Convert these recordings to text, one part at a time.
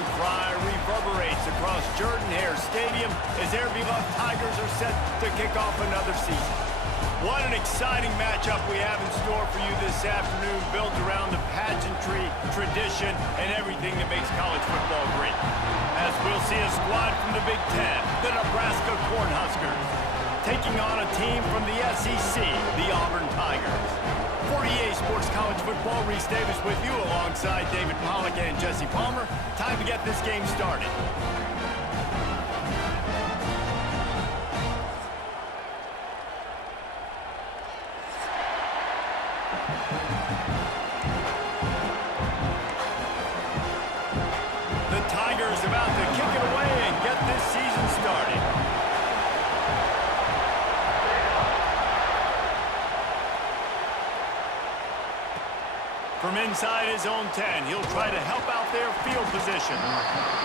rallying cry reverberates across Jordan-Hare Stadium as their beloved Tigers are set to kick off another season. What an exciting matchup we have in store for you this afternoon, built around the pageantry, tradition, and everything that makes college football great. As we'll see a squad from the Big Ten, the Nebraska Cornhuskers, taking on a team from the SEC, the Auburn Tigers. For EA Sports College Football, Reese Davis with you alongside David Pollack and Jesse Palmer. Time to get this game started. The Tigers about to kick it away and get this season started. From inside his own 10, he'll try to help out their field position.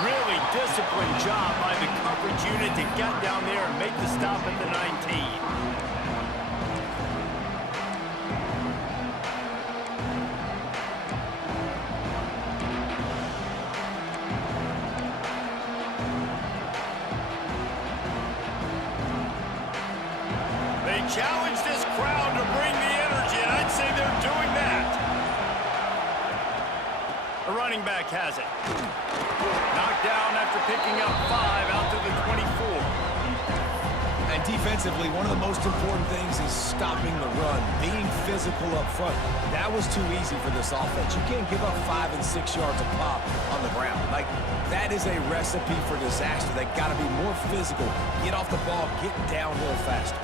Really disciplined job by the coverage unit to get down there and make the stop at the 19. They challenge this crowd to bring the energy, and I'd say they're doing that. The running back has it. Knocked down after picking up 5 out to the 24. And defensively, one of the most important things is stopping the run, being physical up front. That was too easy for this offense. You can't give up 5 and 6 yards a pop on the ground. Like, that is a recipe for disaster. They got to be more physical, get off the ball, get downhill faster.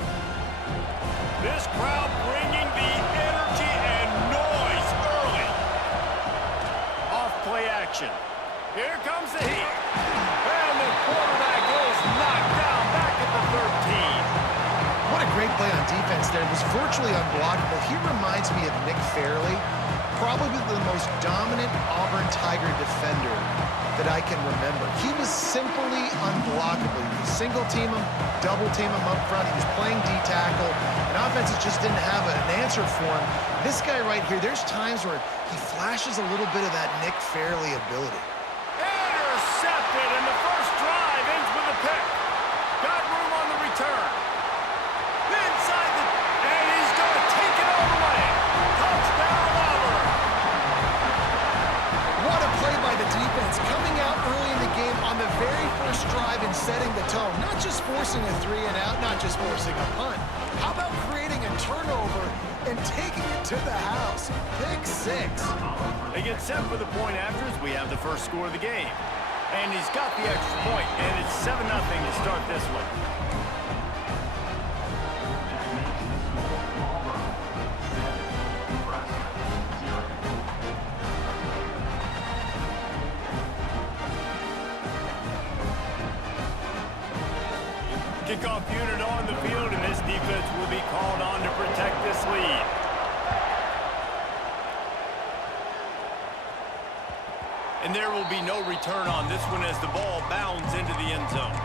This crowd bringing the energy and noise early. Off play action. Here comes the heat. And the quarterback is knocked down back at the 13. What a great play on defense there. It was virtually unblockable. He reminds me of Nick Fairley, probably the most dominant Auburn Tiger defender that I can remember. He was simply unblockable. You could single team him, double team him up front. He was playing D-tackle, and offenses just didn't have an answer for him. This guy right here, there's times where he flashes a little bit of that Nick Fairley ability. Intercepted, and the first drive ends with a pick. Got room on the return. Inside the, and he's going to take it all the way. Touchdown, Auburn. What a play by the defense, coming out early in the game on the very first drive and setting the tone. Not just forcing a 3 and out, not just forcing a punt. How about creating a turnover and taking it to the house? Pick 6. They get set for the point after as we have the first score of the game. And he's got the extra point, and it's 7-0 to start this one. Kickoff unit on the field, and this defense will be called on to protect this lead. And there will be no return on this one as the ball bounds into the end zone.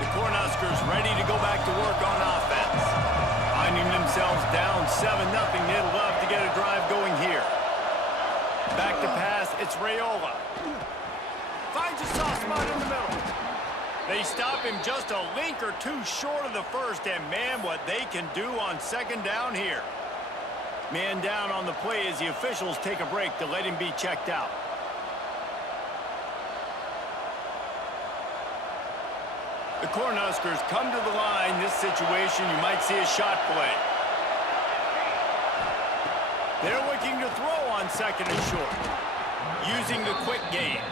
The Cornhuskers ready to go back to work on offense. Finding themselves down 7-0, they'd love to get a drive going here. Back to pass, it's Raiola. Finds a soft spot in the middle. They stop him just a link or two short of the first, and man, what they can do on second down here. Man down on the play as the officials take a break to let him be checked out. The Cornhuskers come to the line. This situation, you might see a shot play. They're looking to throw on second and short. Using the quick game.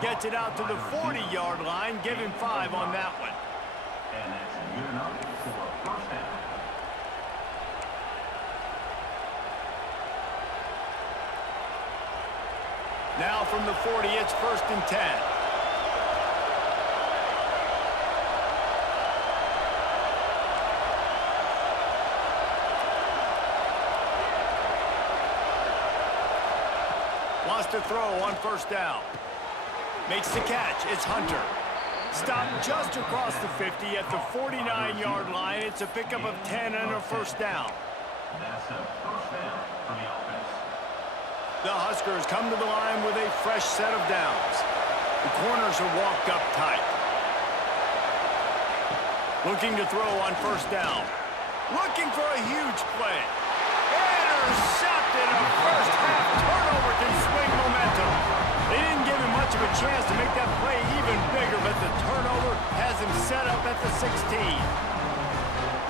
Gets it out to the 40-yard line. Give him 5 on that one. And that's good enough for a first down. Now from the 40, it's 1st and 10. Wants to throw on 1st down. Makes the catch. It's Hunter. Stopped just across the 50 at the 49-yard line. It's a pickup of 10 and a first down. That's a first down for the offense. The Huskers come to the line with a fresh set of downs. The corners are walked up tight. Looking to throw on first down. Looking for a huge play. Intercepted. A first half turnover can swing momentum. They didn't give him much of a chance to make that play even bigger, but the turnover has him set up at the 16.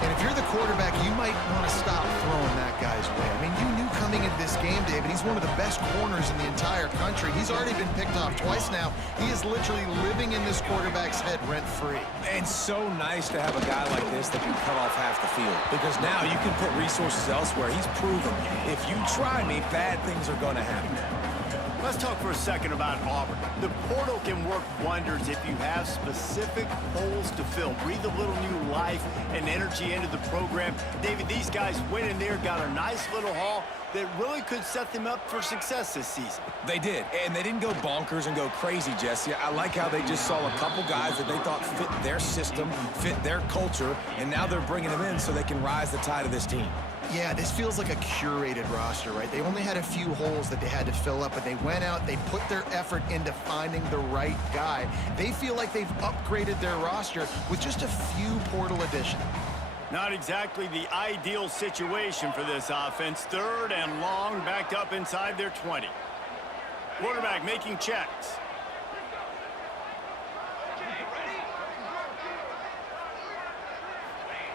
And if you're the quarterback, you might want to stop throwing that guy's way. I mean, you knew coming into this game, David, he's one of the best corners in the entire country. He's already been picked off twice now. He is literally living in this quarterback's head rent-free. And so nice to have a guy like this that can cut off half the field, because now you can put resources elsewhere. He's proven if you try me, bad things are going to happen. Let's talk for a second about Auburn. The portal can work wonders if you have specific holes to fill. Breathe a little new life and energy into the program. David, these guys went in there, got a nice little haul that really could set them up for success this season. They did, and they didn't go bonkers and go crazy, Jesse. I like how they just saw a couple guys that they thought fit their system, fit their culture, and now they're bringing them in so they can rise the tide of this team. Yeah, this feels like a curated roster, right? They only had a few holes that they had to fill up, but they went out, they put their effort into finding the right guy. They feel like they've upgraded their roster with just a few portal additions. Not exactly the ideal situation for this offense. Third and long, backed up inside their 20. Quarterback making checks.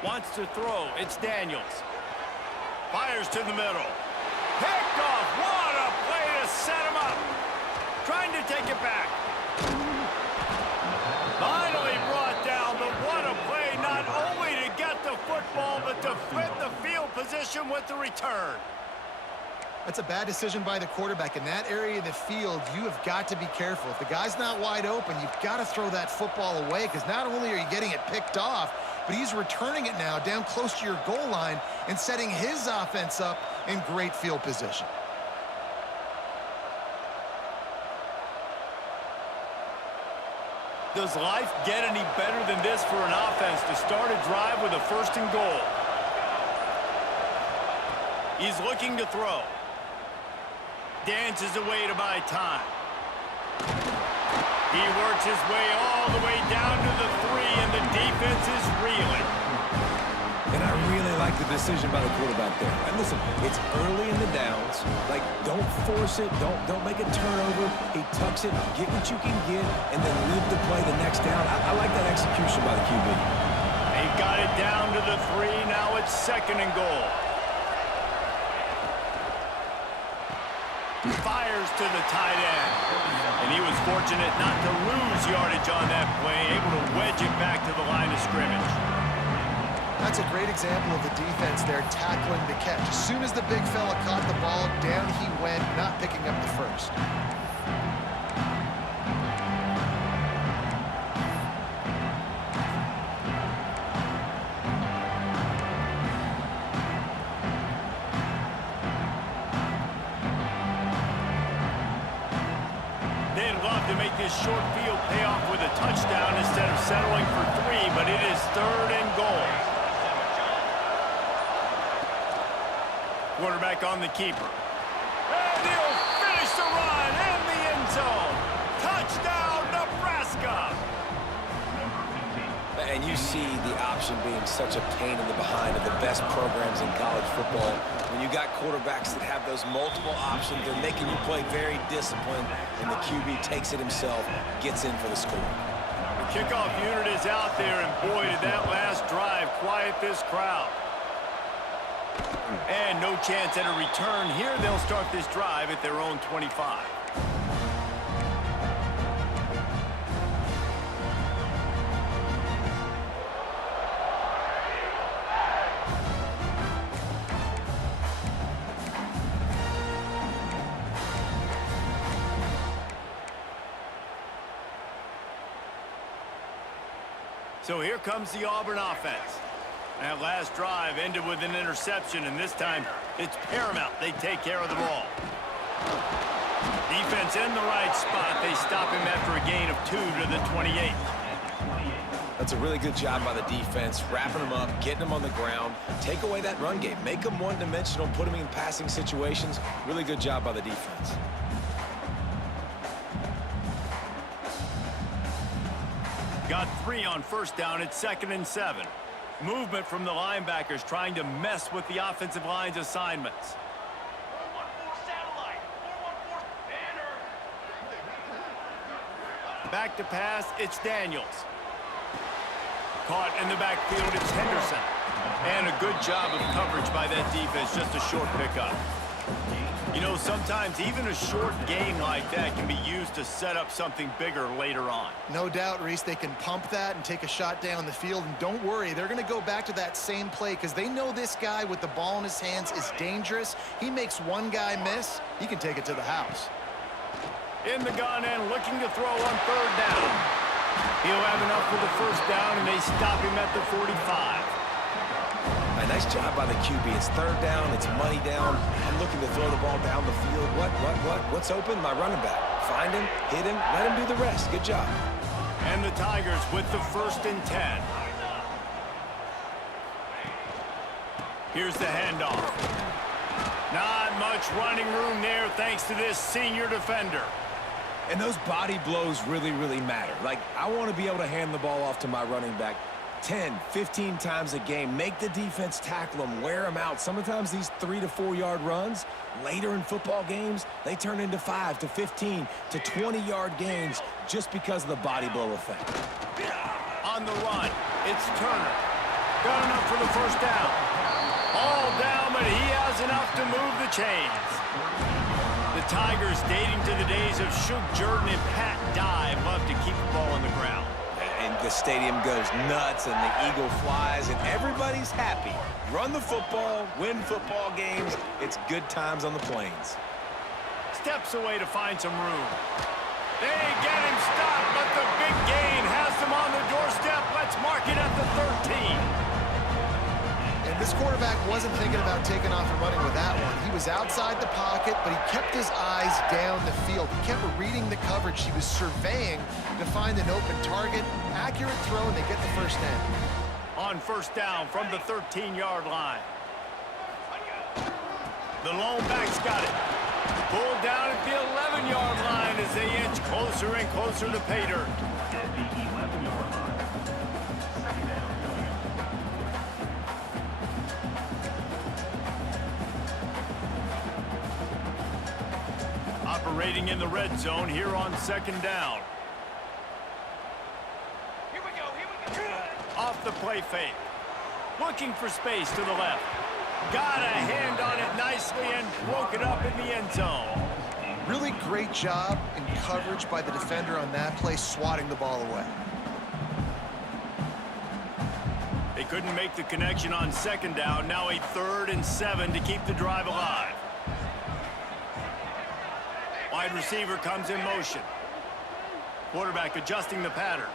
Wants to throw. It's Daniels. Fires to the middle. Picked off. What a play to set him up. Trying to take it back. Finally brought down, but what a play, not only to get the football, but to flip the field position with the return. That's a bad decision by the quarterback. In that area of the field, you have got to be careful. If the guy's not wide open, you've got to throw that football away, because not only are you getting it picked off, but he's returning it now down close to your goal line and setting his offense up in great field position. Does life get any better than this for an offense to start a drive with a first and goal? He's looking to throw. Dances away to buy time. He works his way all the way down to the 3, and the defense is reeling. And I really like the decision by the quarterback there. And listen, it's early in the downs. Like, don't force it. Don't make a turnover. He tucks it, get what you can get, and then live to play the next down. I like that execution by the QB. They've got it down to the 3. Now it's second and goal. Fires to the tight end. And he was fortunate not to lose yardage on that play, able to wedge it back to the line of scrimmage. That's a great example of the defense there tackling the catch. As soon as the big fella caught the ball, down he went, not picking up the first. They'd love to make this short field pay off with a touchdown instead of settling for 3, but it is third and goal. Quarterback on the keeper. And he'll finish the run in the end zone. Touchdown, Nebraska! And you see the option being such a pain in the behind of the best programs in college football. When you got quarterbacks that have those multiple options, they're making you play very disciplined, and the QB takes it himself, gets in for the score. The kickoff unit is out there, and boy, did that last drive quiet this crowd. And no chance at a return here. They'll start this drive at their own 25. So here comes the Auburn offense. That last drive ended with an interception, and this time it's paramount they take care of the ball. Defense in the right spot. They stop him after a gain of 2 to the 28. That's a really good job by the defense, wrapping them up, getting them on the ground, take away that run game, make them one-dimensional, put them in passing situations. Really good job by the defense. Got 3 on first down at 2nd and 7. Movement from the linebackers trying to mess with the offensive line's assignments. Back to pass, it's Daniels. Caught in the backfield, it's Henderson. And a good job of coverage by that defense, just a short pickup. You know, sometimes even a short gain like that can be used to set up something bigger later on. No doubt, Reese, they can pump that and take a shot down the field. And don't worry, they're going to go back to that same play because they know this guy with the ball in his hands is dangerous. He makes one guy miss, he can take it to the house. In the gun and looking to throw on 3rd down. He'll have enough for the first down, and they stop him at the 45. A nice job by the QB. It's 3rd down. It's money down. I'm looking to throw the ball down the field. What's open? My running back. Find him, hit him, let him do the rest. Good job. And the Tigers with the 1st and 10. Here's the handoff. Not much running room there thanks to this senior defender. And those body blows really, really matter. Like, I want to be able to hand the ball off to my running back 10, 15 times a game. Make the defense tackle them, wear them out. Sometimes these 3 to 4 yard runs, later in football games, they turn into 5 to 15 to 20 yard gains just because of the body blow effect. On the run, it's Turner. Got enough for the first down. All down, but he has enough to move the chains. The Tigers, dating to the days of Shug Jordan and Pat Dye, love to keep the ball on the ground. And the stadium goes nuts, and the eagle flies, and everybody's happy. Run the football, win football games. It's good times on the plains. Steps away to find some room. They get him stopped, but the big gain has them on the doorstep. Let's mark it at the 13. And this quarterback wasn't thinking about taking off and running with that one. He was outside the pocket, but he kept his eyes down the field. He kept reading the coverage. He was surveying to find an open target. Accurate throw, and they get the first down. On first down from the 13-yard line. The lone back's got it. Pulled down at the 11-yard line as they inch closer and closer to pay dirt. Operating in the red zone here on 2nd down. Here we go. Off the play fake. Looking for space to the left. Got a hand on it nicely and broke it up in the end zone. Really great job in coverage by the defender on that play, swatting the ball away. They couldn't make the connection on 2nd down. Now a 3rd and 7 to keep the drive alive. Wide receiver comes in motion. Quarterback adjusting the pattern.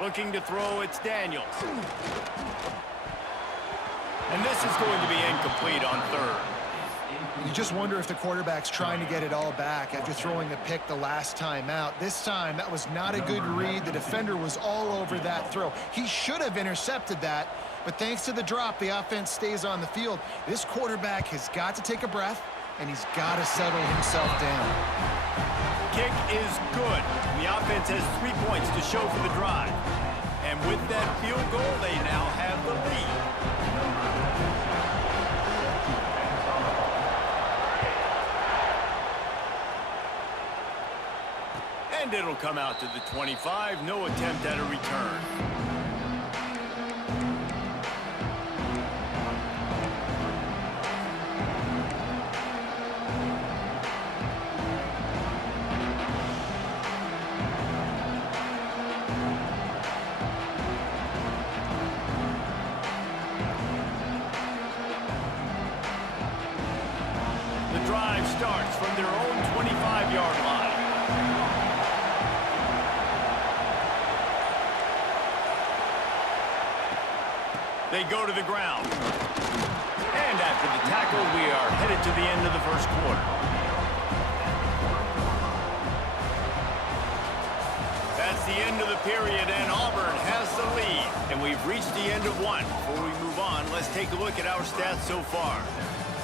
Looking to throw, it's Daniels. And this is going to be incomplete on 3rd. You just wonder if the quarterback's trying to get it all back after throwing a pick the last time out. This time, that was not a good read. The defender was all over that throw. He should have intercepted that, but thanks to the drop, the offense stays on the field. This quarterback has got to take a breath, and he's got to settle himself down. Kick is good. The offense has 3 points to show for the drive. And with that field goal, they now have the lead. And it'll come out to the 25. No attempt at a return. The drive starts from their own 25-yard line. They go to the ground. And after the tackle, we are headed to the end of the first quarter. the end of the period, and Auburn has the lead. And we've reached the end of one. Before we move on, let's take a look at our stats so far.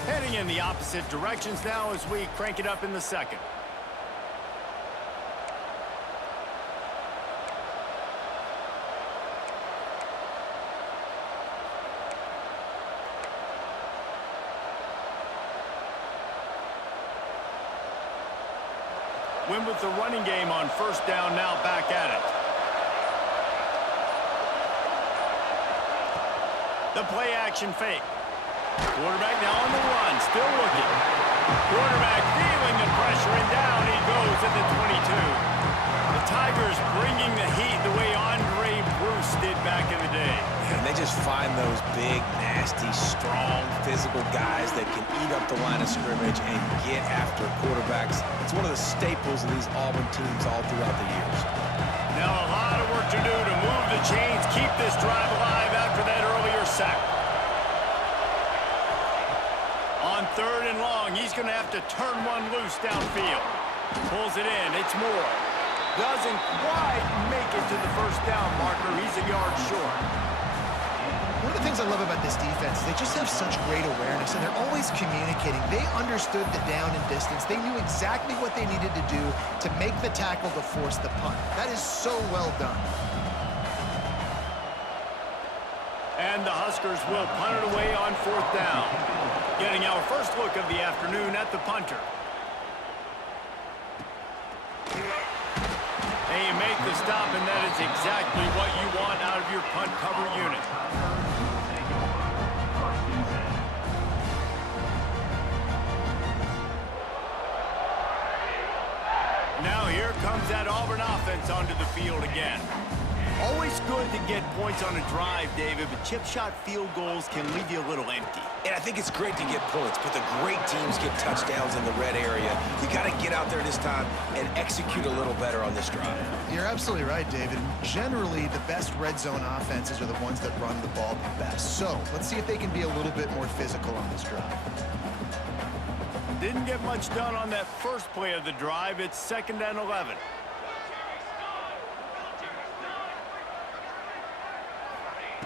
Heading in the opposite directions now as we crank it up in the second. Win with the running game on first down, now back at it. The play action fake. Quarterback now on the run, still looking. Quarterback feeling the pressure, and down he goes at the 22. The Tigers bringing the heat the way Andre Bruce did back in the day. And they just find those big, nasty, strong, physical guys that can eat up the line of scrimmage and get after quarterbacks. It's one of the staples of these Auburn teams all throughout the years. Now a lot of work to do to move the chains, keep this drive alive after that earlier sack. On third and long, he's going to have to turn one loose downfield. Pulls it in, it's Moore. Doesn't quite make it to the first down marker. He's a yard short. One of the things I love about this defense is they just have such great awareness, and they're always communicating. They understood the down and distance. They knew exactly what they needed to do to make the tackle to force the punt. That is so well done. And the Huskers will punt it away on fourth down. Getting our first look of the afternoon at the punter. And you make the stop, and that is exactly what you want out of your punt cover unit. Now here comes that Auburn offense onto the field again. Always good to get points on a drive, David, but chip shot field goals can leave you a little empty. And I think it's great to get points, but the great teams get touchdowns in the red area. You got to get out there this time and execute a little better on this drive. You're absolutely right, David. Generally, the best red zone offenses are the ones that run the ball the best. So let's see if they can be a little bit more physical on this drive. Didn't get much done on that first play of the drive. It's 2nd and 11.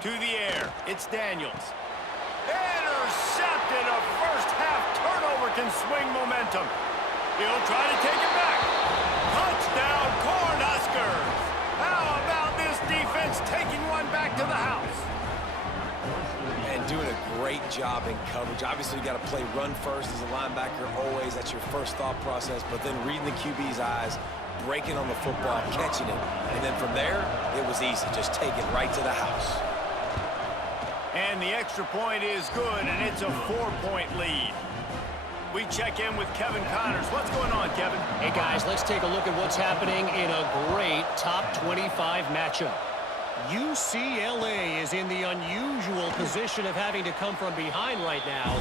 To the air, it's Daniels. Intercepted. A first half turnover can swing momentum. He'll try to take it back. Touchdown, Cornhuskers. How about this defense taking one back to the house? And doing a great job in coverage. Obviously, you got to play run first as a linebacker always. That's your first thought process. But then reading the QB's eyes, breaking on the football, catching it. And then from there, it was easy. Just take it right to the house. And the extra point is good, and it's a 4-point lead. We check in with Kevin Connors. What's going on, Kevin? Hey, guys, let's take a look at what's happening in a great top 25 matchup. UCLA is in the unusual position of having to come from behind right now,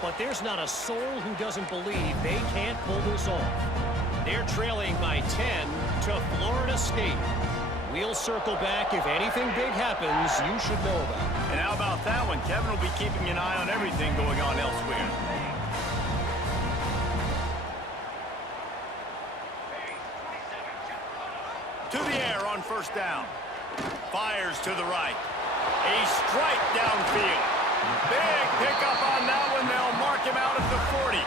but there's not a soul who doesn't believe they can't pull this off. They're trailing by 10 to Florida State. We'll circle back. If anything big happens, you should know about it. And how about that one? Kevin will be keeping an eye on everything going on elsewhere. To the air on first down. Fires to the right. A strike downfield. Big pickup on that one. They'll mark him out at the 40.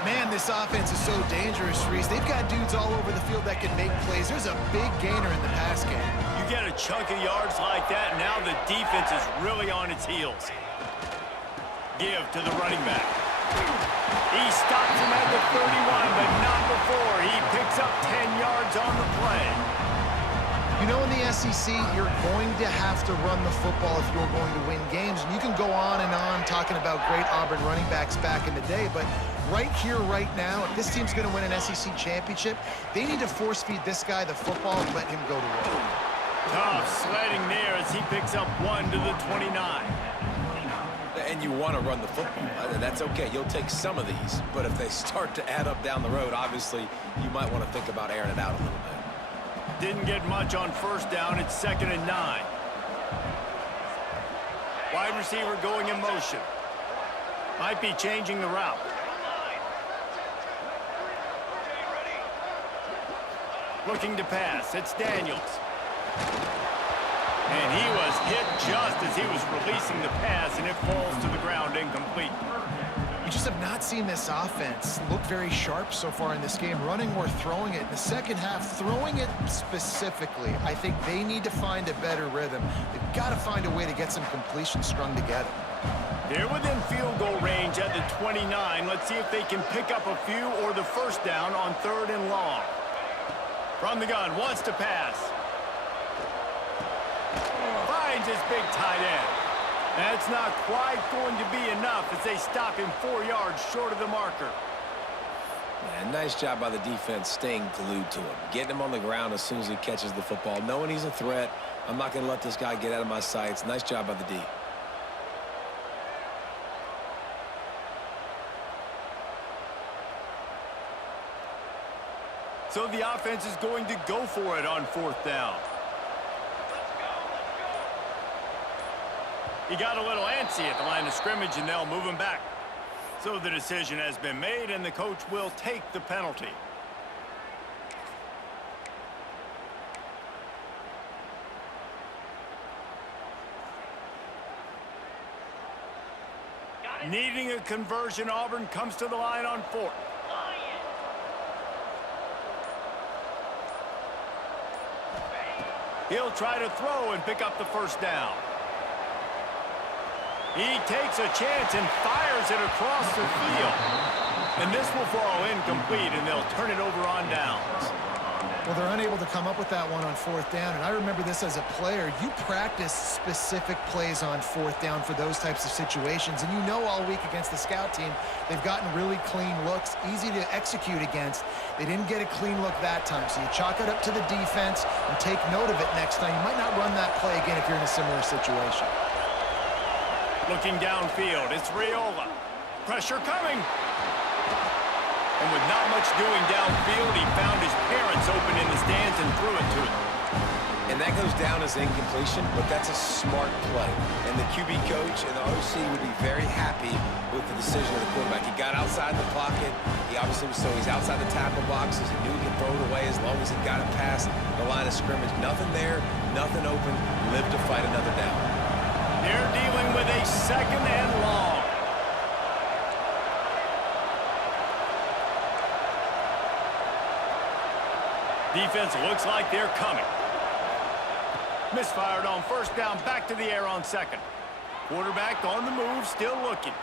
Man, this offense is so dangerous, Reese. They've got dudes all over the field that can make plays. There's a big gainer in the pass game. You get a chunk of yards like that, now the defense is really on its heels. Give to the running back. He stops him at the 31, but not before. He picks up 10 yards on the play. You know, in the SEC, you're going to have to run the football if you're going to win games. And you can go on and on talking about great Auburn running backs back in the day, but right here, right now, if this team's going to win an SEC championship, they need to force-feed this guy the football and let him go to work. Tough sledding there as he picks up 1 to the 29. And you want to run the football. That's okay. You'll take some of these. But if they start to add up down the road, obviously, you might want to think about airing it out a little bit. Didn't get much on first down. It's 2nd and 9. Wide receiver going in motion. Might be changing the route. Looking to pass. It's Daniels. And he was hit just as he was releasing the pass, and it falls to the ground incomplete. We just have not seen this offense look very sharp so far in this game, running or throwing it. In the second half, throwing it specifically, I think they need to find a better rhythm. They've got to find a way to get some completions strung together. They're within field goal range at the 29. Let's see if they can pick up a few or the first down on 3rd and long. From the gun, wants to pass. Finds his big tight end. That's not quite going to be enough as they stop him 4 yards short of the marker. Man, nice job by the defense staying glued to him, getting him on the ground as soon as he catches the football, knowing he's a threat. I'm not going to let this guy get out of my sights. Nice job by the D. So the offense is going to go for it on 4th down. He got a little antsy at the line of scrimmage, and they'll move him back. So the decision has been made, and the coach will take the penalty. Needing a conversion, Auburn comes to the line on 4th. He'll try to throw and pick up the first down. He takes a chance and fires it across the field. And this will fall incomplete, and they'll turn it over on downs. Well, they're unable to come up with that one on 4th down, and I remember this as a player. You practice specific plays on 4th down for those types of situations, and you know all week against the scout team, they've gotten really clean looks, easy to execute against. They didn't get a clean look that time, so you chalk it up to the defense and take note of it next time. You might not run that play again if you're in a similar situation. Looking downfield, it's Raiola. Pressure coming. And with not much doing downfield, he found his parents open in the stands and threw it to him. And that goes down as incompletion, but that's a smart play. And the QB coach and the OC would be very happy with the decision of the quarterback. He got outside the pocket. He obviously was, so he's outside the tackle boxes. He knew he could throw it away as long as he got it past the line of scrimmage. Nothing there, nothing open. Live to fight another down. They're dealing with a 2nd and long. Defense looks like they're coming. Misfired on 1st down, back to the air on 2nd. Quarterback on the move, still looking.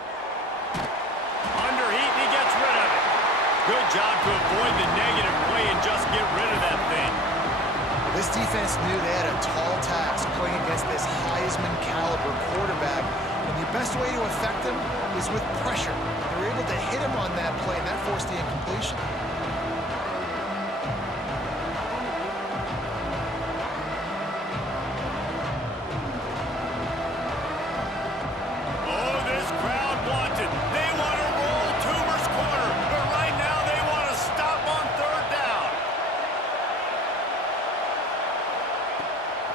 Underheat, and he gets rid of it. Good job to avoid the negative play and just get rid of that thing. This defense knew they had a tall task playing against this Heisman caliber quarterback, and the best way to affect him is with pressure. They were able to hit him on that play, and that forced the incompletion.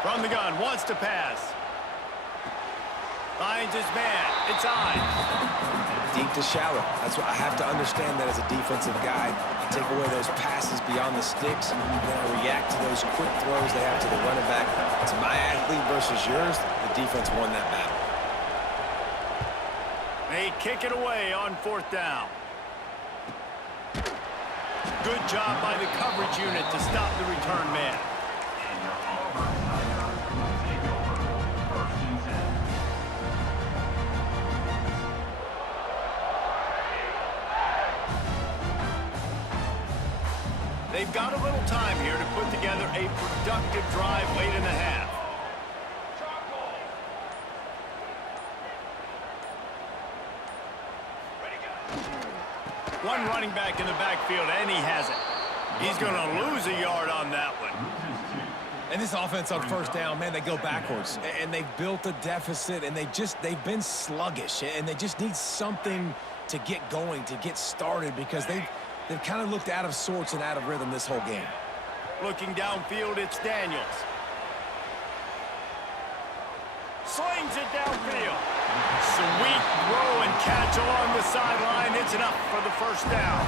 From the gun, wants to pass. Finds his man. It's on. Deep to shallow. That's what I have to understand that as a defensive guy. I take away those passes beyond the sticks, and then I react to those quick throws they have to the running back. It's my athlete versus yours. The defense won that battle. They kick it away on 4th down. Good job by the coverage unit to stop the return man. They've got a little time here to put together a productive drive late in the half. One running back in the backfield, and he has it. He's going to lose a yard on that one. And this offense on 1st down, man, they go backwards. And they've built a deficit, and they've been sluggish. And they just need something to get going, to get started, because they've kind of looked out of sorts and out of rhythm this whole game. Looking downfield, it's Daniels. Slings it downfield. Sweet throw and catch along the sideline. It's enough for the 1st down.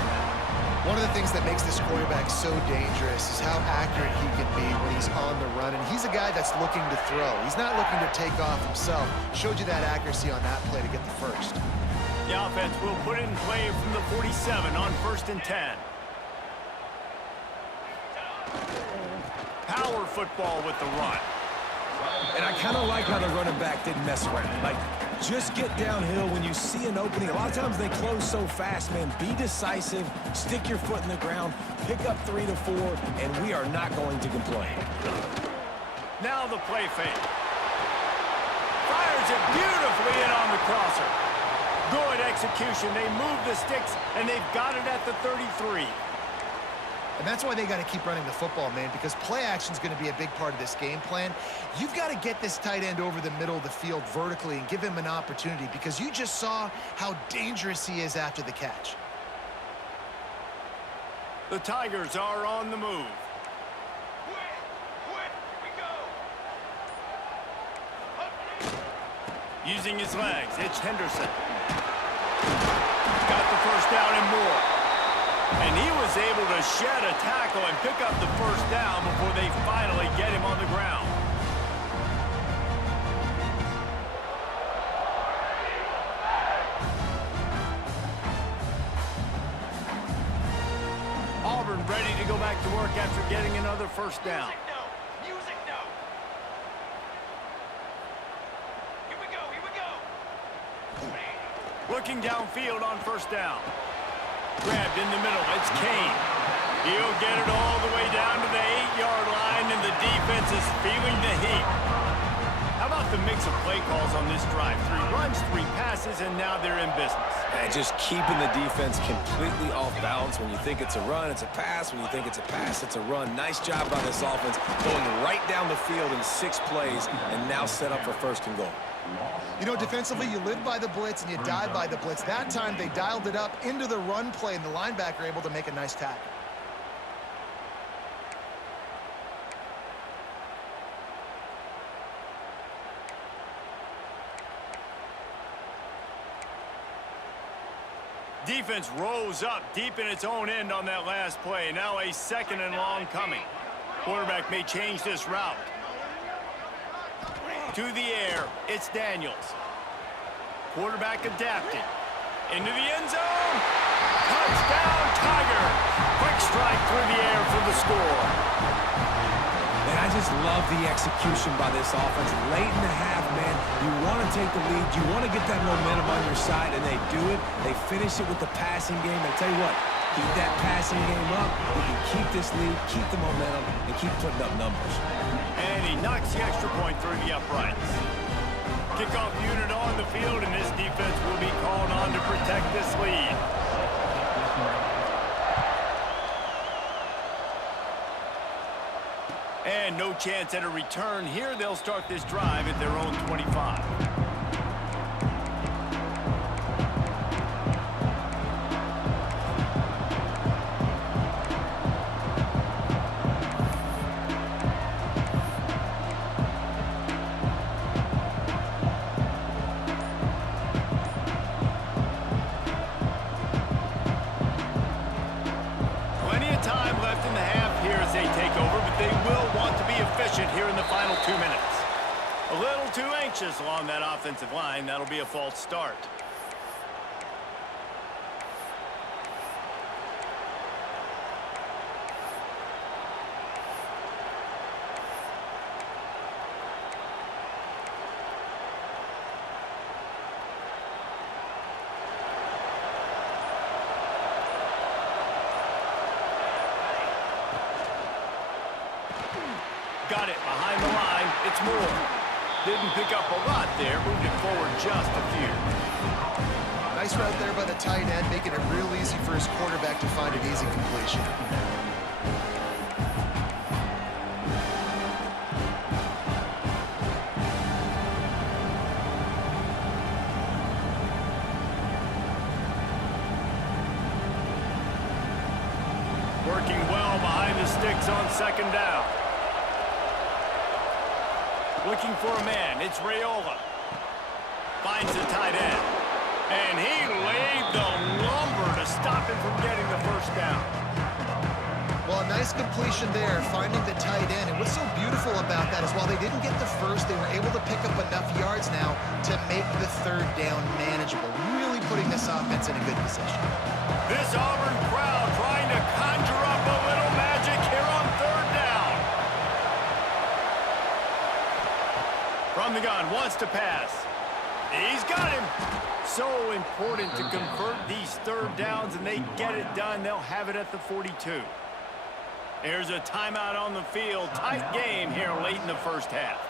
One of the things that makes this quarterback so dangerous is how accurate he can be when he's on the run. And he's a guy that's looking to throw. He's not looking to take off himself. Showed you that accuracy on that play to get the first. The offense will put it in play from the 47 on 1st and 10. Power football with the run. And I kind of like how the running back didn't mess around. Like, just get downhill when you see an opening. A lot of times they close so fast, man. Be decisive, stick your foot in the ground, pick up 3 to 4, and we are not going to complain. Now the play fake. Fires it beautifully in on the crosser. Good execution. They move the sticks, and they've got it at the 33. And that's why they got to keep running the football, man, because play action is going to be a big part of this game plan. You've got to get this tight end over the middle of the field vertically and give him an opportunity, because you just saw how dangerous he is after the catch. The Tigers are on the move. Using his legs, it's Henderson. Got the first down and more. And he was able to shed a tackle and pick up the first down before they finally get him on the ground. Auburn ready to go back to work after getting another first down. Music no. Here we go. Looking downfield on first down. Grabbed in the middle, it's Kane. He'll get it all the way down to the 8-yard line, and the defense is feeling the heat. How about the mix of play calls on this drive? 3 runs, 3 passes, and now they're in business. And just keeping the defense completely off balance. When you think it's a run, it's a pass. When you think it's a pass, it's a run. Nice job by this offense, going right down the field in 6 plays, and now set up for 1st and goal. You know, defensively, you live by the blitz and you die by the blitz. That time, they dialed it up into the run play, and the linebacker able to make a nice tackle. Defense rose up deep in its own end on that last play. Now a 2nd and long coming. Quarterback may change this route. To the air, it's Daniels. Quarterback adapted. Into the end zone. Touchdown, Tiger. Quick strike through the air for the score. And I just love the execution by this offense. Late in the half, man, you want to take the lead. You want to get that momentum on your side, and they do it. They finish it with the passing game. I tell you what, keep that passing game up. You can keep this lead, keep the momentum, and keep putting up numbers. And he knocks the extra point through the uprights. Kickoff unit on the field, and this defense will be called on to protect this lead. And no chance at a return here. They'll start this drive at their own 25. Here in the final 2 minutes. A little too anxious along that offensive line. That'll be a false start. Got it behind the line. It's Moore. Didn't pick up a lot there. Moved it forward just a few. Nice route there by the tight end, making it real easy for his quarterback to find an easy completion. Working well behind the sticks on 2nd down. Looking for a man. It's Raiola. Finds the tight end. And he laid the lumber to stop him from getting the first down. Well, a nice completion there, finding the tight end. And what's so beautiful about that is while they didn't get the first, they were able to pick up enough yards now to make the third down manageable, really putting this offense in a good position. This Auburn crowd trying to conjure up a little magic here on third down. From the gun, wants to pass. He's got him. So important to convert these third downs, and they get it done. They'll have it at the 42. There's a timeout on the field. Tight game here late in the first half.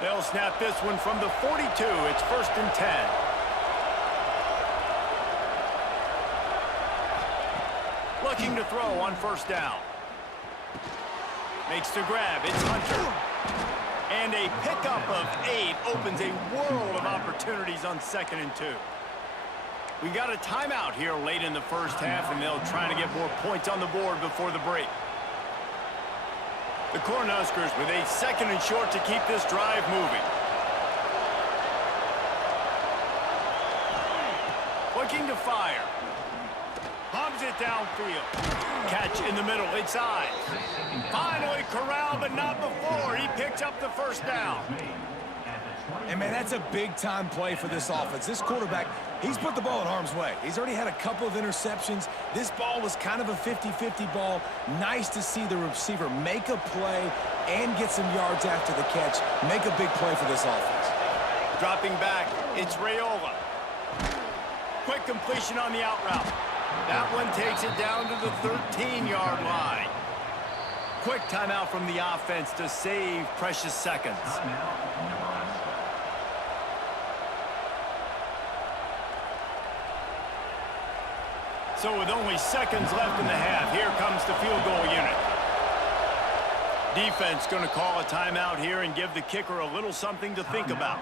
They'll snap this one from the 42. It's 1st and 10. Looking to throw on first down. Makes the grab. It's Hunter. And a pickup of 8 opens a world of opportunities on 2nd and 2. We got a timeout here late in the first half, and they'll try to get more points on the board before the break. The Cornhuskers with a 2nd and short to keep this drive moving. Looking to fire. Pumps it downfield. Catch in the middle, inside. Finally corralled, but not before. He picks up the first down. And, man, that's a big-time play for this offense. This quarterback, he's put the ball in harm's way. He's already had a couple of interceptions. This ball was kind of a 50-50 ball. Nice to see the receiver make a play and get some yards after the catch. Make a big play for this offense. Dropping back, it's Raiola. Quick completion on the out route. That one takes it down to the 13-yard line. Quick timeout from the offense to save precious seconds. So with only seconds left in the half, here comes the field goal unit. Defense going to call a timeout here and give the kicker a little something to think about.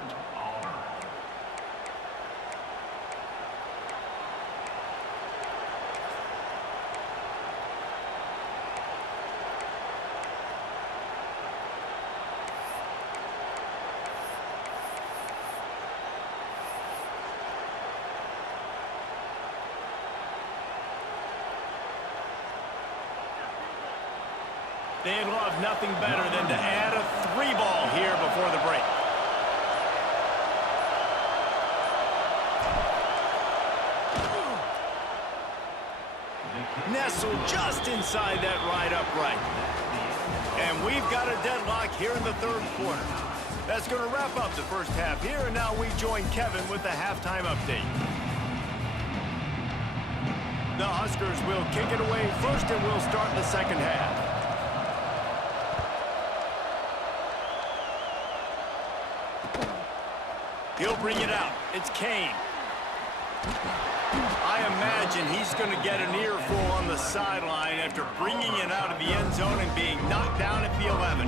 They'd love nothing better than to add a 3-ball here before the break. Nestled just inside that right upright. And we've got a deadlock here in the third quarter. That's going to wrap up the first half here, and now we join Kevin with the halftime update. The Huskers will kick it away first, and we'll start the second half. He'll bring it out. It's Kane. I imagine he's going to get an earful on the sideline after bringing it out of the end zone and being knocked down at the 11.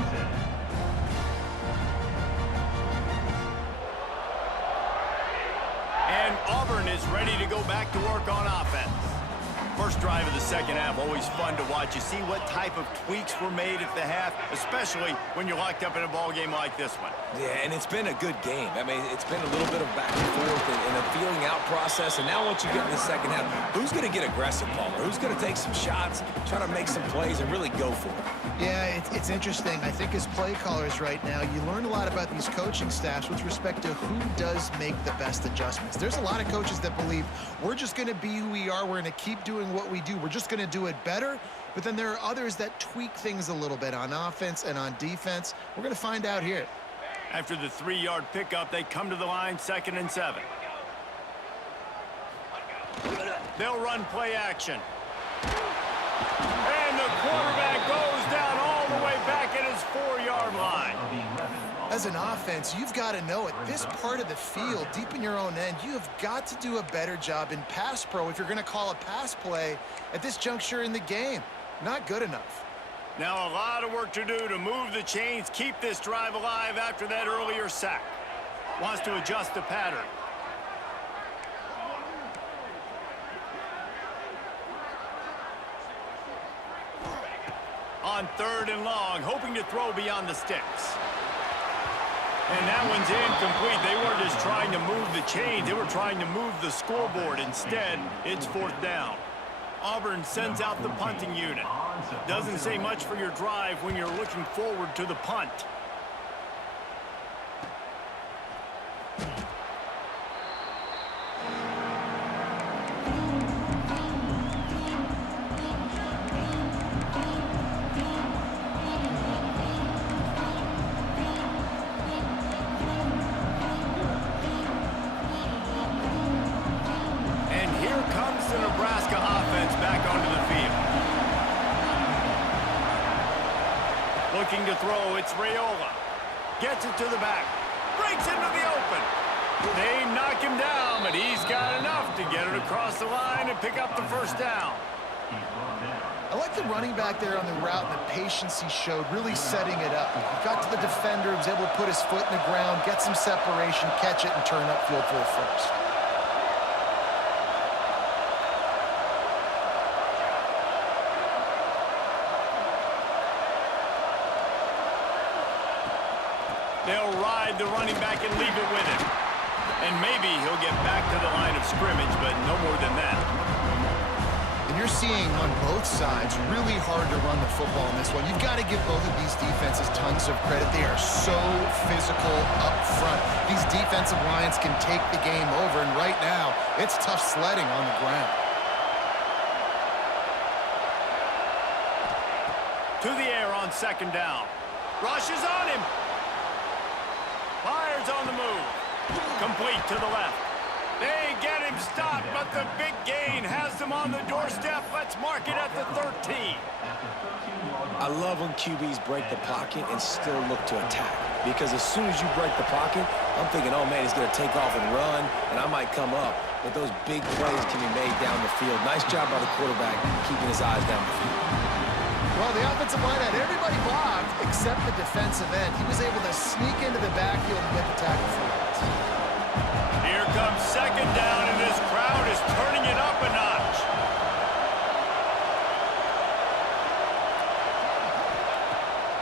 And Auburn is ready to go back to work on offense. First drive of the second half, always fun to watch. You see what type of tweaks were made at the half, especially when you're locked up in a ball game like this one. Yeah, and it's been a good game. I mean, it's been a little bit of back and forth and a feeling out process. And now once you get in the second half, who's going to get aggressive, Palmer? Who's going to take some shots, try to make some plays, and really go for it? Yeah, it's interesting. I think as play callers right now, you learn a lot about these coaching staffs with respect to who does make the best adjustments. There's a lot of coaches that believe we're just going to be who we are. We're going to keep doing what we do. We're just going to do it better. But then there are others that tweak things a little bit on offense and on defense. We're going to find out here. After the 3-yard pickup, they come to the line, 2nd and 7. They'll run play action. And the quarterback goes down all the way back at his 4-yard line. As an offense, you've got to know at this part of the field, deep in your own end, you have got to do a better job in pass pro if you're going to call a pass play at this juncture in the game. Not good enough. Now a lot of work to do to move the chains, keep this drive alive after that earlier sack. Wants to adjust the pattern. on 3rd and long, hoping to throw beyond the sticks. And that one's incomplete. They weren't just trying to move the chains. They were trying to move the scoreboard. Instead, it's 4th down. Auburn sends out the punting unit. Doesn't say much for your drive when you're looking forward to the punt. Looking to throw, it's Raiola. Gets it to the back. Breaks into the open. They knock him down, but he's got enough to get it across the line and pick up the 1st down. I like the running back there on the route and the patience he showed, really setting it up. He got to the defender, was able to put his foot in the ground, get some separation, catch it, and turn upfield for the 1st. They'll ride the running back and leave it with him. And maybe he'll get back to the line of scrimmage, but no more than that. And you're seeing on both sides really hard to run the football in this one. You've got to give both of these defenses tons of credit. They are so physical up front. These defensive lines can take the game over, and right now, it's tough sledding on the ground. To the air on 2nd down. Rushes on him. Fires on the move. Complete to the left. They get him stopped, but the big gain has them on the doorstep. Let's mark it at the 13. I love when QBs break the pocket and still look to attack. Because as soon as you break the pocket, I'm thinking, oh, man, he's going to take off and run, and I might come up. But those big plays can be made down the field. Nice job by the quarterback keeping his eyes down the field. Well, the offensive line had everybody blocked except the defensive end. He was able to sneak into the backfield and get the tackle for it. Here comes 2nd down, and this crowd is turning it up a notch.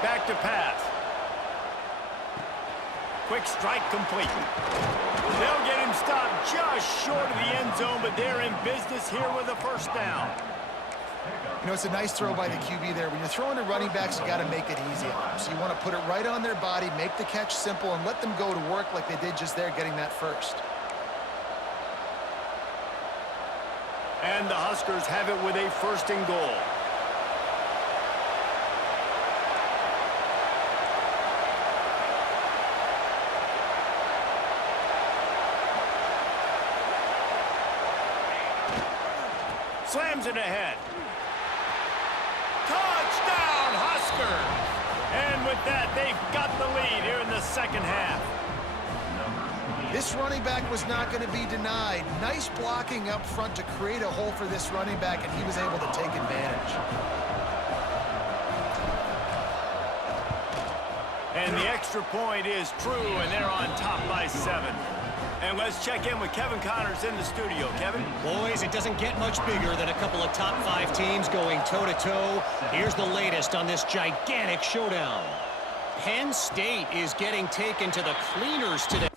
Back to pass. Quick strike complete. They'll get him stopped just short of the end zone, but they're in business here with a 1st down. You know, it's a nice throw by the QB there. When you're throwing to running backs, you got to make it easy on them. So you want to put it right on their body, make the catch simple, and let them go to work like they did just there, getting that 1st. And the Huskers have it with a 1st and goal. Slams it ahead. Touchdown, Huskers! And with that, they've got the lead here in the 2nd half. This running back was not going to be denied. Nice blocking up front to create a hole for this running back, and he was able to take advantage. And the extra point is true, and they're on top by 7. And let's check in with Kevin Connors in the studio. Kevin? Boys, it doesn't get much bigger than a couple of top 5 teams going toe-to-toe. Here's the latest on this gigantic showdown. Penn State is getting taken to the cleaners today.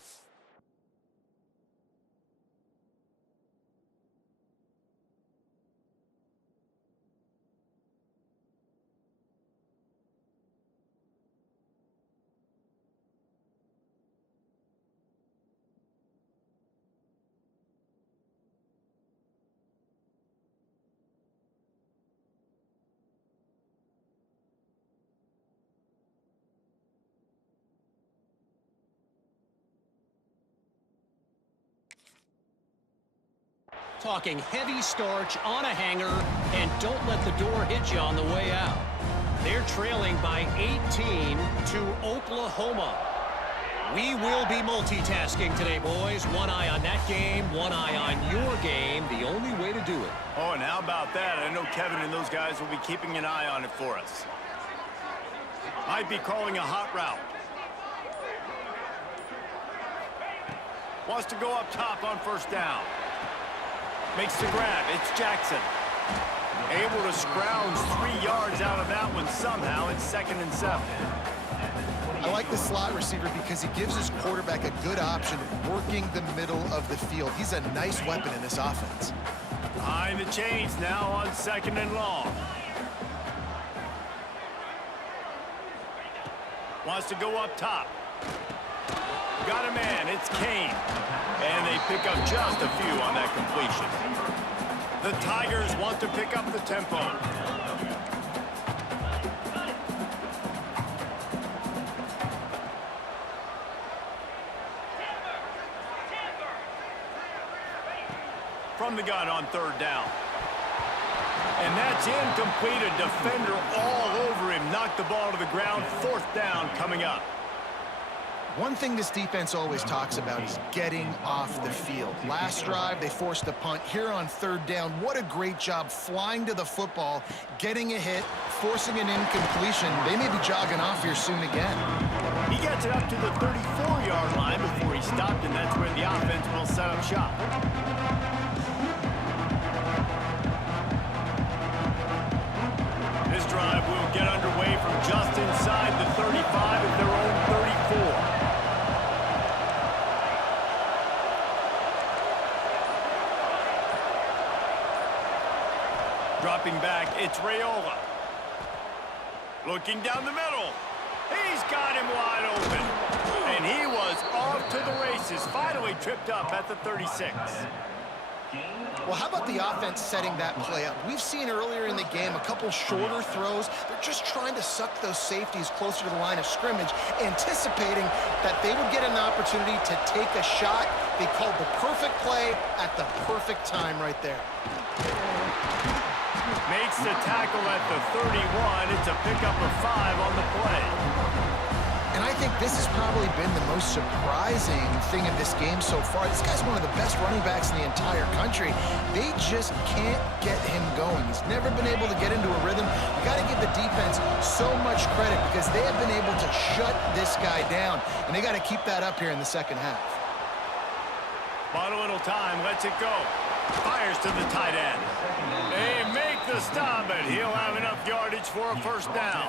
Talking heavy starch on a hanger, and don't let the door hit you on the way out. They're trailing by 18 to Oklahoma. We will be multitasking today, boys. One eye on that game, one eye on your game. The only way to do it. Oh, and how about that? I know Kevin and those guys will be keeping an eye on it for us. Might be calling a hot route. Wants to go up top on 1st down. Makes the grab. It's Jackson. Able to scrounge 3 yards out of that one somehow. It's 2nd and 7. I like the slot receiver because he gives his quarterback a good option working the middle of the field. He's a nice weapon in this offense. Behind the chains now on 2nd and long. Wants to go up top. Got a man, it's Kane. And they pick up just a few on that completion. The Tigers want to pick up the tempo. From the gun on 3rd down. And that's incomplete. A defender all over him. Knocked the ball to the ground. 4th down coming up. One thing this defense always talks about is getting off the field. Last drive, they forced a punt. Here on 3rd down, what a great job flying to the football, getting a hit, forcing an incompletion. They may be jogging off here soon again. He gets it up to the 34-yard line before he stopped, and that's where the offense will set up shop. This drive will get underway from just inside the 35 at their own 34. Dropping back, it's Raiola. Looking down the middle. He's got him wide open. And he was off to the races. Finally tripped up at the 36. Well, how about the offense setting that play up? We've seen earlier in the game a couple shorter throws. They're just trying to suck those safeties closer to the line of scrimmage, anticipating that they would get an opportunity to take a shot. They called the perfect play at the perfect time right there. Makes the tackle at the 31. It's a pickup of 5 on the play. And I think this has probably been the most surprising thing of this game so far. This guy's one of the best running backs in the entire country. They just can't get him going. He's never been able to get into a rhythm. You got to give the defense so much credit because they have been able to shut this guy down. And they got to keep that up here in the 2nd half. Bought a little time, lets it go. Fires to the tight end. They make the stop, and he'll have enough yardage for a 1st down.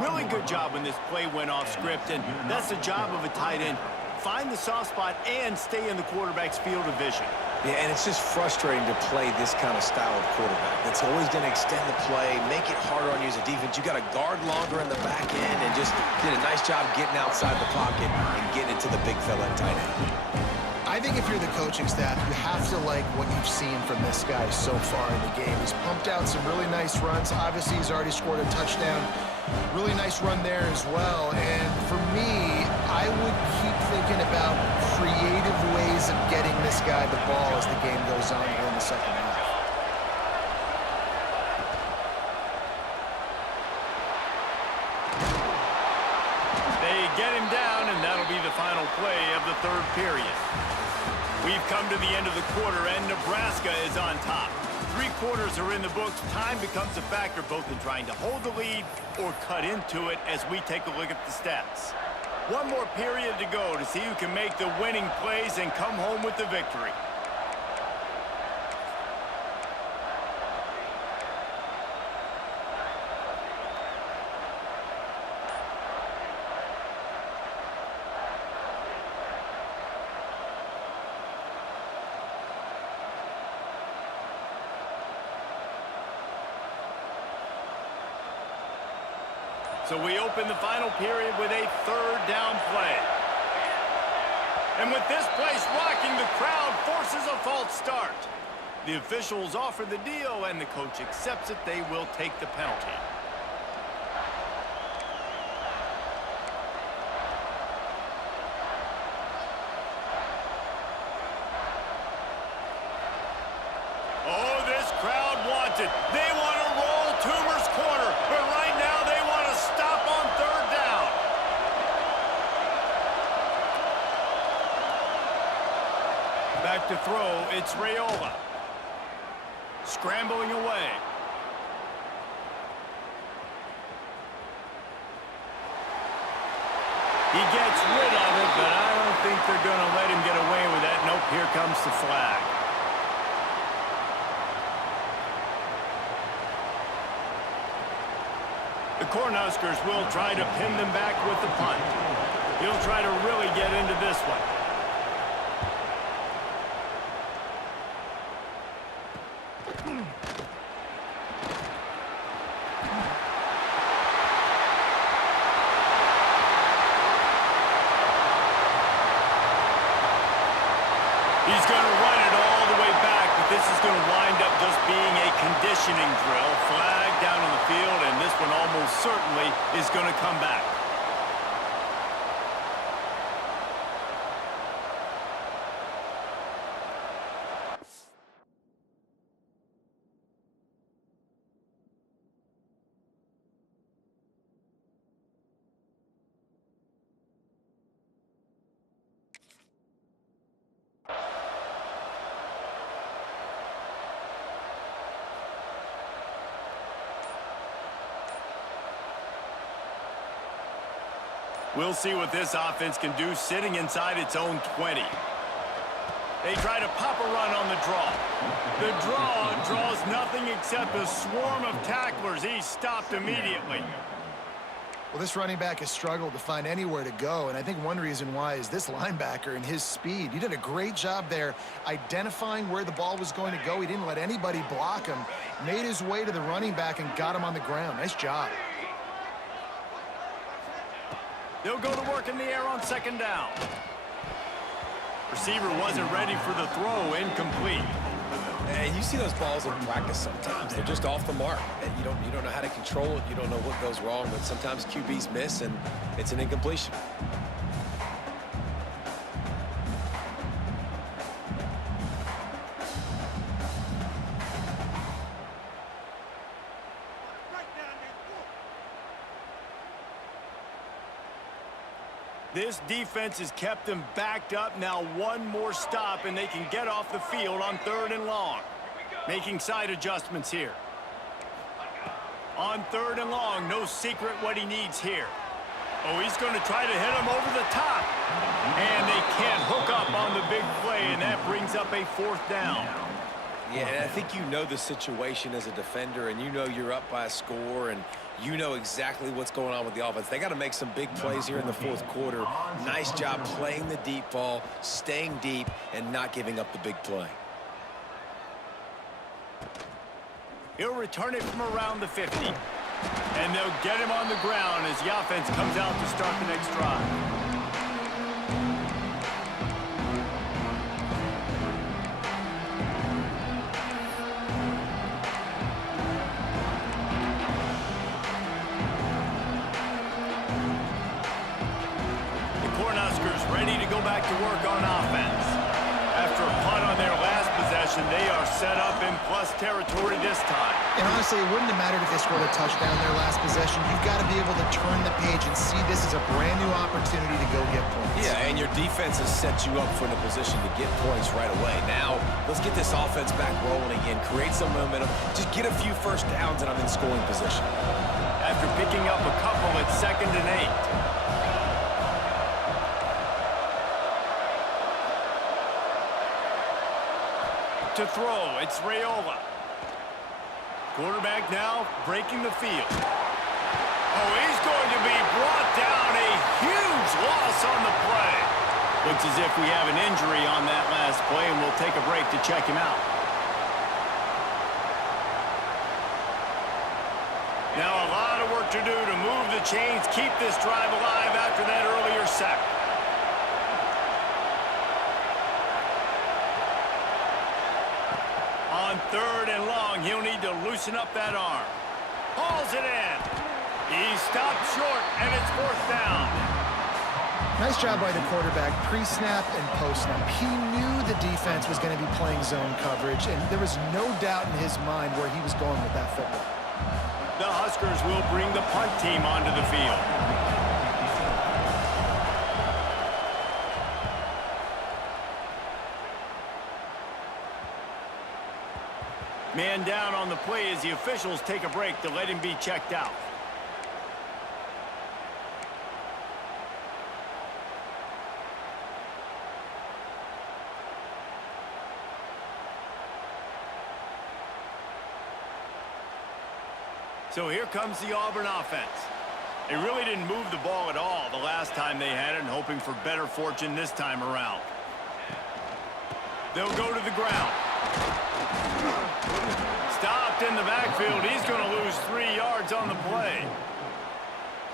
Really good job when this play went off script, and that's the job of a tight end. Find the soft spot and stay in the quarterback's field of vision. Yeah, and it's just frustrating to play this kind of style of quarterback. It's always going to extend the play, make it harder on you as a defense. You got to guard longer in the back end, and just did a nice job getting outside the pocket and getting it to the big fella at tight end. I think if you're the coaching staff, you have to like what you've seen from this guy so far in the game. He's pumped out some really nice runs. Obviously, he's already scored a touchdown. Really nice run there as well. And for me, I would keep thinking about creative ways of getting this guy the ball as the game goes on here in the 2nd half. They get him down, and that'll be the final play of the 3rd period. We've come to the end of the quarter, and Nebraska is on top. 3 quarters are in the books. Time becomes a factor both in trying to hold the lead or cut into it as we take a look at the stats. 1 more period to go to see who can make the winning plays and come home with the victory. So we open the final period with a 3rd down play. And with this place rocking, the crowd forces a false start. The officials offer the deal, and the coach accepts it. They will take the penalty. Oh, this crowd wants it. They want to roll Toomer's corner, but right now they want to stop on 3rd down. Back to throw, it's Raiola. Scrambling away. He gets rid of it, but I don't think they're going to let him get away with that. Nope, here comes the flag. The Cornhuskers will try to pin them back with the punt. He'll try to really get into this one. He's going to run it all the way back, but this is going to wind up just being a conditioning drill. Flag down on the field, and this one almost certainly is going to come back. We'll see what this offense can do sitting inside its own 20. They try to pop a run on the draw. The draw draws nothing except a swarm of tacklers. He's stopped immediately. Well, this running back has struggled to find anywhere to go, and I think one reason why is this linebacker and his speed. He did a great job there identifying where the ball was going to go. He didn't let anybody block him, made his way to the running back and got him on the ground. Nice job. They'll go to work in the air on second down. Receiver wasn't ready for the throw, incomplete. And you see those balls in practice sometimes. They're just off the mark. And you don't know how to control it. You don't know what goes wrong, but sometimes QBs miss, and it's an incompletion. This defense has kept them backed up. Now one more stop, and they can get off the field on 3rd and long. Making side adjustments here. On 3rd and long, no secret what he needs here. Oh, he's going to try to hit him over the top. And they can't hook up on the big play, and that brings up a 4th down. Yeah, and I think you know the situation as a defender, and you know you're up by a score, and you know exactly what's going on with the offense. They got to make some big plays here in the 4th quarter. Nice job playing the deep ball, staying deep, and not giving up the big play. He'll return it from around the 50. And they'll get him on the ground as the offense comes out to start the next drive. Ready to go back to work on offense. After a punt on their last possession, they are set up in plus territory this time. And honestly, it wouldn't have mattered if they scored a touchdown their last possession. You've got to be able to turn the page and see this as a brand new opportunity to go get points. Yeah, and your defense has set you up for the position to get points right away. Now, let's get this offense back rolling again, create some momentum, just get a few first downs, and I'm in scoring position. After picking up a couple at 2nd and 8. To throw, it's Raiola. Quarterback now breaking the field. Oh, he's going to be brought down. A huge loss on the play. Looks as if we have an injury on that last play, and we'll take a break to check him out. Now a lot of work to do to move the chains, keep this drive alive after that earlier sack. On 3rd and long, he'll need to loosen up that arm. Hauls it in. He stopped short, and it's 4th down. Nice job by the quarterback, pre-snap and post-snap. He knew the defense was going to be playing zone coverage, and there was no doubt in his mind where he was going with that football. The Huskers will bring the punt team onto the field. Man down on the play as the officials take a break to let him be checked out. So here comes the Auburn offense. They really didn't move the ball at all the last time they had it, and hoping for better fortune this time around. They'll go to the ground. Stopped in the backfield. He's going to lose 3 yards on the play.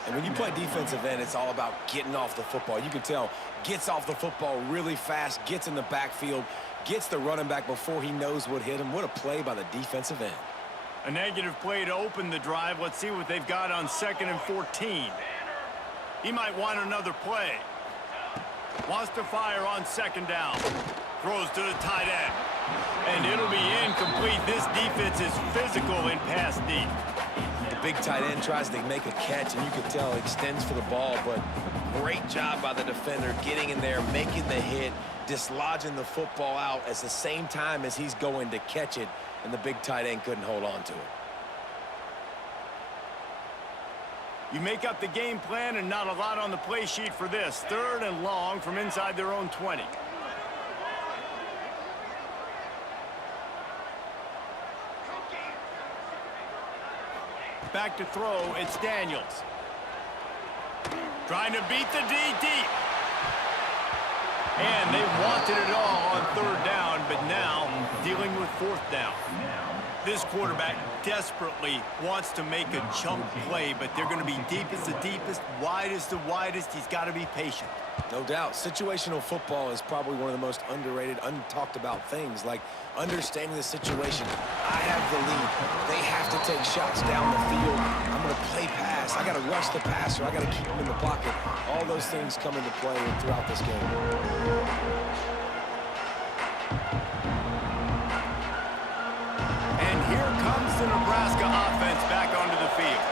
And when you play defensive end, it's all about getting off the football. You can tell, gets off the football really fast, gets in the backfield, gets the running back before he knows what hit him. What a play by the defensive end. A negative play to open the drive. Let's see what they've got on 2nd and 14. He might want another play. Wants to fire on 2nd down. Throws to the tight end. And it'll be incomplete. This defense is physical in pass deep. The big tight end tries to make a catch, and you can tell he extends for the ball, but great job by the defender getting in there, making the hit, dislodging the football out at the same time as he's going to catch it, and the big tight end couldn't hold on to it. You make up the game plan and not a lot on the play sheet for this. 3rd and long from inside their own 20. Back to throw, it's Daniels. Trying to beat the D deep. And they wanted it all on 3rd down, but now dealing with 4th down. This quarterback desperately wants to make a chunk play, but they're going to be deepest the deepest, widest the widest. He's got to be patient. No doubt. Situational football is probably one of the most underrated, untalked about things, like understanding the situation. I have the lead. They have to take shots down the field. I'm going to play pass. I got to rush the passer. I got to keep him in the pocket. All those things come into play throughout this game. And here comes the Nebraska offense back onto the field.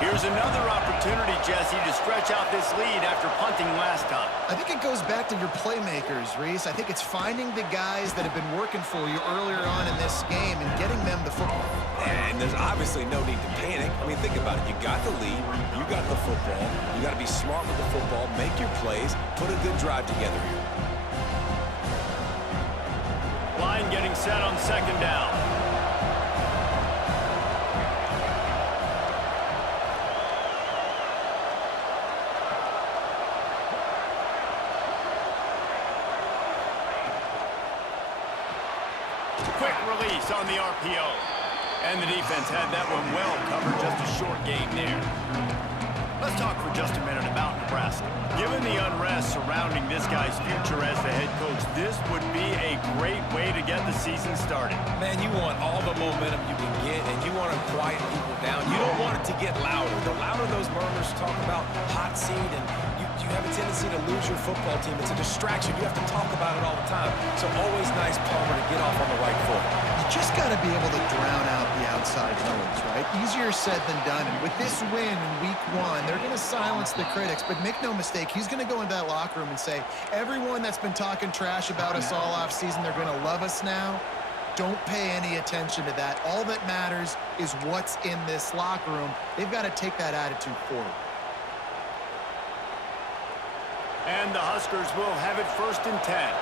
Here's another opportunity, Jesse, to stretch out this lead after punting last time. I think it goes back to your playmakers, Reese. I think it's finding the guys that have been working for you earlier on in this game and getting them the football. And there's obviously no need to panic. I mean, think about it. You got the lead. You got the football. You got to be smart with the football, make your plays, put a good drive together here. Line getting set on 2nd down. Quick release on the RPO. And the defense had that one well covered, just a short gain there. Let's talk for just a minute about Nebraska. Given the unrest surrounding this guy's future as the head coach, this would be a great way to get the season started. Man, you want all the momentum you can get, and you want to quiet people down. You don't want it to get louder. The louder those murmurs talk about hot seat, and you have a tendency to lose your football team. It's a distraction. You have to talk about it all the time. So always nice, Palmer, to get off on the right foot. You just got to be able to drown out the outside noise, right? Easier said than done. And with this win in week 1, they're going to silence the critics. But make no mistake, he's going to go into that locker room and say, everyone that's been talking trash about us all offseason, they're going to love us now. Don't pay any attention to that. All that matters is what's in this locker room. They've got to take that attitude forward. And the Huskers will have it 1st and 10.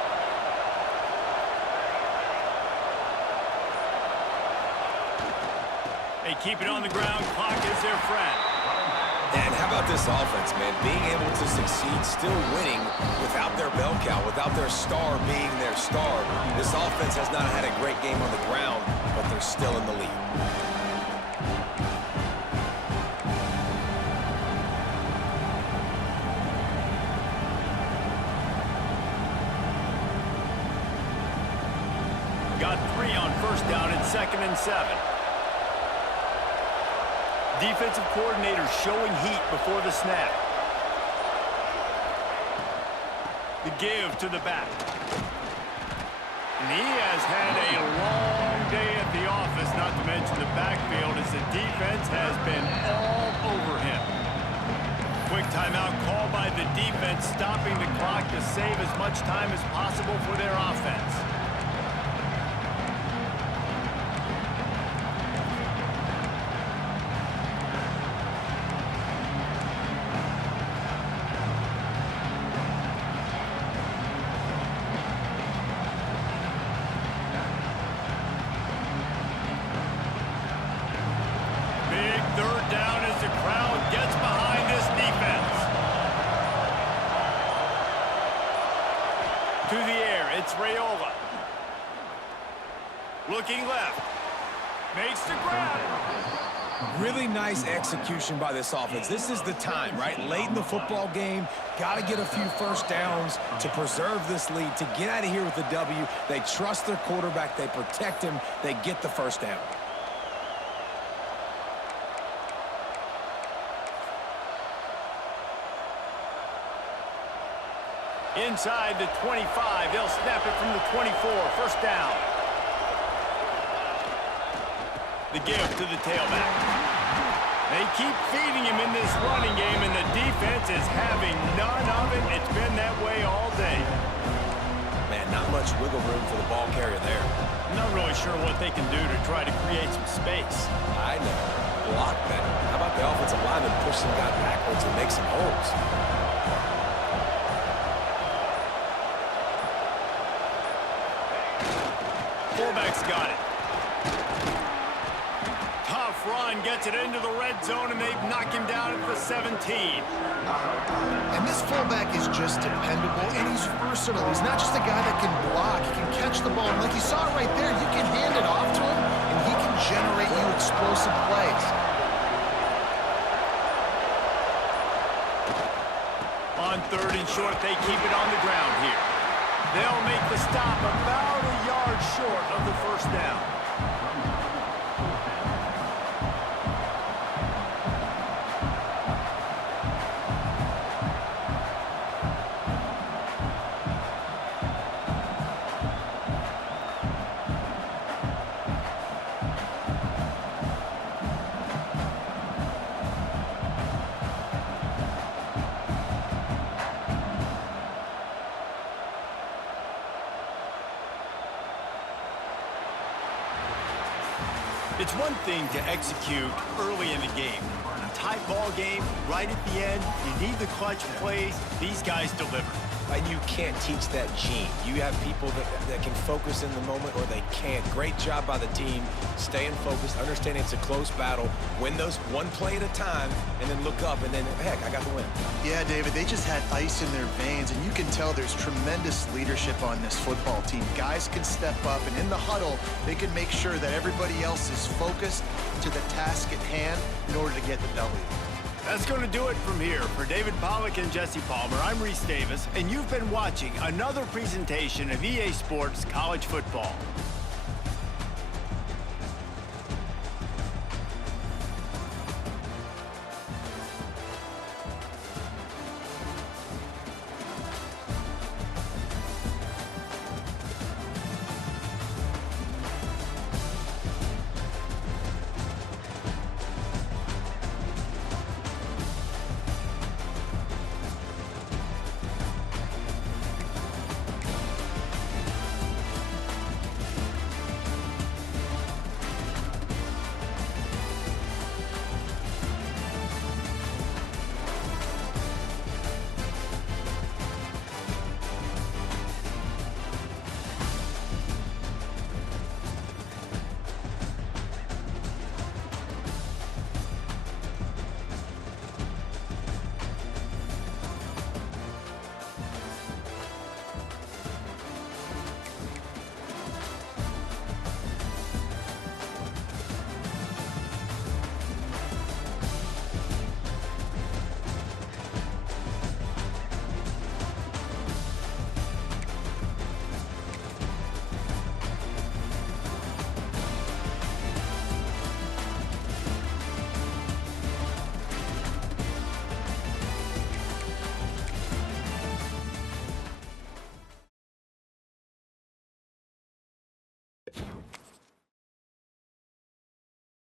They keep it on the ground. Clock is their friend. And how about this offense, man? Being able to succeed, still winning without their bell cow, without their star being their star. This offense has not had a great game on the ground, but they're still in the lead. Got 3 on 1st down and 2nd and 7. Defensive coordinator showing heat before the snap. The give to the back. And he has had a long day at the office, not to mention the backfield, as the defense has been all over him. Quick timeout call by the defense, stopping the clock to save as much time as possible for their offense. third down as the crowd gets behind this defense. To the air, it's Raiola. Looking left. Makes the grab. Really nice execution by this offense. This is the time, right? Late in the football game, got to get a few first downs to preserve this lead, to get out of here with the W. They trust their quarterback. They protect him. They get the first down. Inside the 25, they'll snap it from the 24. First down. The give to the tailback. They keep feeding him in this running game, and the defense is having none of it. It's been that way all day. Man, not much wiggle room for the ball carrier there. I'm not really sure what they can do to try to create some space. I know. Block better. How about the offensive lineman push some guy backwards and make some holes? Fullback's got it. Tough run, gets it into the red zone, and they knock him down at the 17. And this fullback is just dependable, and he's versatile. He's not just a guy that can block. He can catch the ball. And like you saw right there, you can hand it off to him, and he can generate you explosive plays. On third and short, they keep it on the ground here. They'll make the stop about a yard short of the first down. It's one thing to execute early in the game. Tight ball game, right at the end, you need the clutch plays. These guys deliver. And you can't teach that gene. You have people that can focus in the moment or they can't. Great job by the team, staying focused, understanding it's a close battle, win those one play at a time, and then look up, and then, heck, I got the win. Yeah, David, they just had ice in their veins, and you can tell there's tremendous leadership on this football team. Guys can step up, and in the huddle, they can make sure that everybody else is focused to the task at hand in order to get the W. That's going to do it from here. For David Pollack and Jesse Palmer, I'm Reese Davis, and you've been watching another presentation of EA Sports College Football.